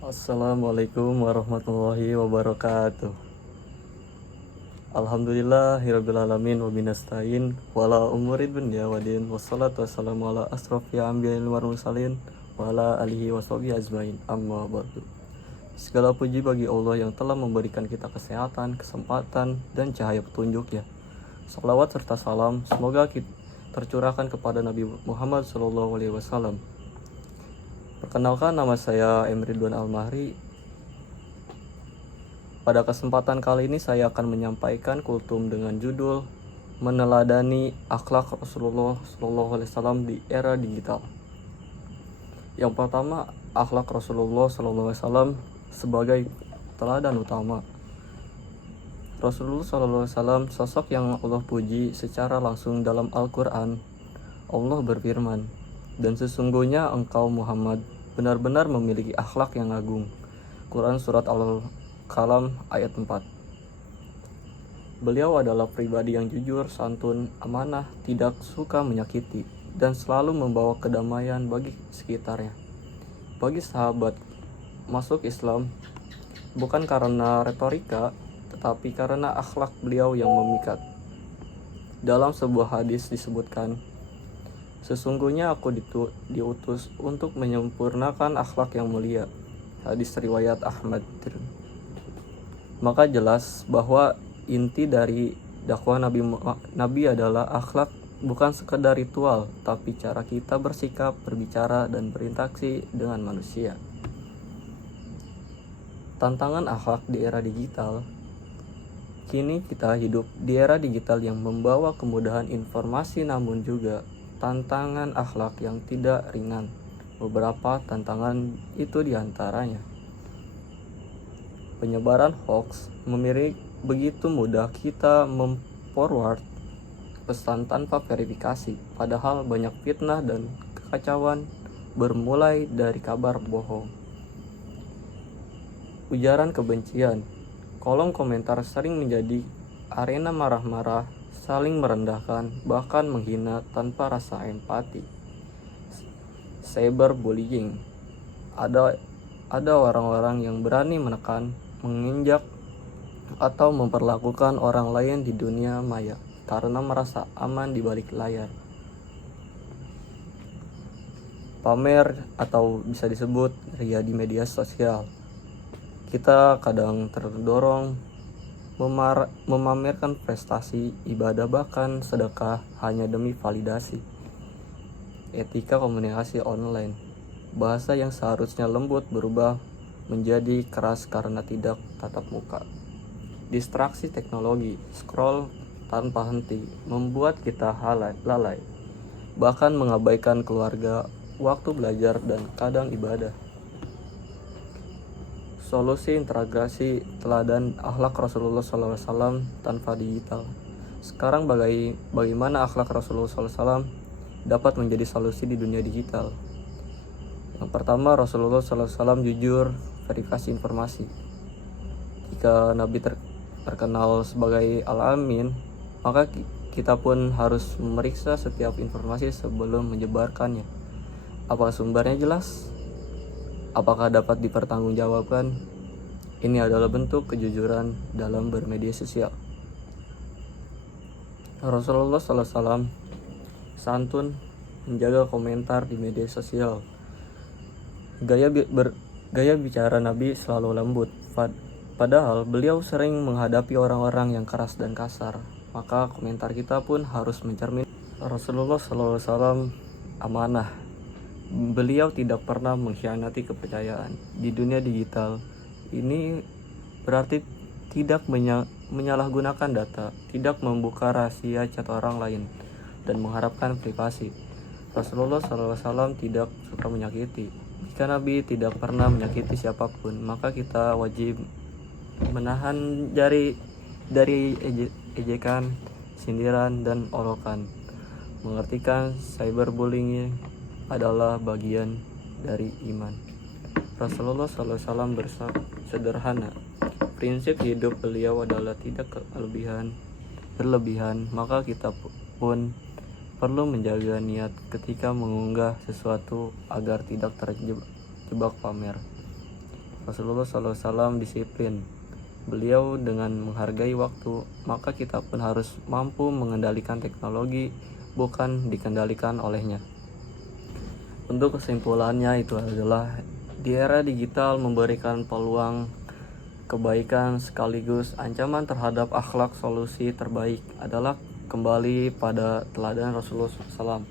Assalamualaikum warahmatullahi wabarakatuh. Alhamdulillahirrabbilalamin wabinastain wala umurid dunya wadin wassalatu wassalamu ala asrafil anbiya'i wal mursalin wa ala alihi washabihi ajmain amma ba'du. Segala puji bagi Allah yang telah memberikan kita kesehatan, kesempatan, dan cahaya petunjuk ya. Salawat serta salam semoga kita tercurahkan kepada Nabi Muhammad SAW. Perkenalkan, nama saya M. Ridwan Al-Mahri. Pada kesempatan kali ini saya akan menyampaikan kultum dengan judul Meneladani Akhlak Rasulullah SAW di Era Digital. Yang pertama, akhlak Rasulullah SAW sebagai teladan utama. Rasulullah SAW sosok yang Allah puji secara langsung dalam Al-Quran. Allah berfirman, "Dan sesungguhnya engkau Muhammad benar-benar memiliki akhlak yang agung." Quran Surat Al-Qalam ayat 4. Beliau adalah pribadi yang jujur, santun, amanah, tidak suka menyakiti, dan selalu membawa kedamaian bagi sekitarnya. Bagi sahabat masuk Islam bukan karena retorika, tetapi karena akhlak beliau yang memikat. Dalam sebuah hadis disebutkan, "Sesungguhnya aku diutus untuk menyempurnakan akhlak yang mulia." Hadis riwayat Ahmad. Maka jelas bahwa inti dari dakwah Nabi adalah akhlak, bukan sekedar ritual, tapi cara kita bersikap, berbicara, dan berinteraksi dengan manusia. Tantangan akhlak di era digital. Kini kita hidup di era digital yang membawa kemudahan informasi, namun juga tantangan akhlak yang tidak ringan. Beberapa tantangan itu diantaranya: penyebaran hoax. Begitu mudah kita memforward pesan tanpa verifikasi, padahal banyak fitnah dan kekacauan bermulai dari kabar bohong. Ujaran kebencian. Kolom komentar sering menjadi arena marah-marah, saling merendahkan, bahkan menghina tanpa rasa empati. Cyberbullying. Ada orang-orang yang berani menekan, menginjak, atau memperlakukan orang lain di dunia maya karena merasa aman di balik layar. Pamer atau bisa disebut ria di media sosial. Kita kadang terdorong memamerkan prestasi, ibadah, bahkan sedekah hanya demi validasi. Etika komunikasi online. Bahasa yang seharusnya lembut berubah menjadi keras karena tidak tatap muka. Distraksi teknologi, scroll tanpa henti, membuat kita lalai, bahkan mengabaikan keluarga, waktu belajar, dan kadang ibadah. Solusi integrasi teladan akhlak Rasulullah SAW tanpa digital. Sekarang bagaimana akhlak Rasulullah SAW dapat menjadi solusi di dunia digital? Yang pertama, Rasulullah SAW jujur, verifikasi informasi. Jika Nabi terkenal sebagai Al-Amin, maka kita pun harus memeriksa setiap informasi sebelum menyebarkannya. Apakah sumbernya jelas? Apakah dapat dipertanggungjawabkan? Ini adalah bentuk kejujuran dalam bermedia sosial. Rasulullah SAW santun, menjaga komentar di media sosial. Gaya bicara Nabi selalu lembut, padahal beliau sering menghadapi orang-orang yang keras dan kasar. Maka komentar kita pun harus mencermin Rasulullah SAW amanah. Beliau tidak pernah mengkhianati kepercayaan. Di dunia digital ini berarti tidak menyalahgunakan data, tidak membuka rahasia chat orang lain, dan mengharapkan privasi. Rasulullah SAW tidak suka menyakiti. Jika Nabi tidak pernah menyakiti siapapun, maka kita wajib menahan jari dari ejekan, sindiran, dan olokan. Mengertikan cyberbullying adalah bagian dari iman. Rasulullah SAW sederhana. Prinsip hidup beliau adalah tidak berlebihan, maka kita pun perlu menjaga niat ketika mengunggah sesuatu agar tidak terjebak pamer. Rasulullah SAW disiplin. Beliau dengan menghargai waktu, maka kita pun harus mampu mengendalikan teknologi, bukan dikendalikan olehnya. Untuk kesimpulannya itu adalah di era digital memberikan peluang kebaikan sekaligus ancaman terhadap akhlak. Solusi terbaik adalah kembali pada teladan Rasulullah SAW.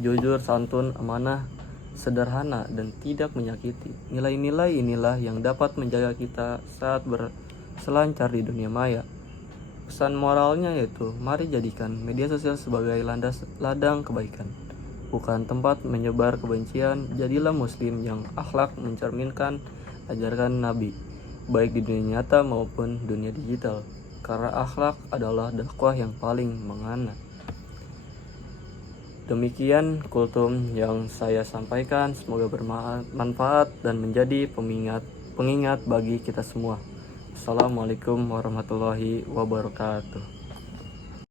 Jujur, santun, amanah, sederhana, dan tidak menyakiti. Nilai-nilai inilah yang dapat menjaga kita saat berselancar di dunia maya. Pesan moralnya yaitu, mari jadikan media sosial sebagai ladang kebaikan, bukan tempat menyebar kebencian. Jadilah muslim yang akhlak mencerminkan ajaran Nabi, baik di dunia nyata maupun dunia digital, karena akhlak adalah dakwah yang paling mengena. Demikian kultum yang saya sampaikan, semoga bermanfaat dan menjadi pengingat bagi kita semua. Assalamualaikum warahmatullahi wabarakatuh.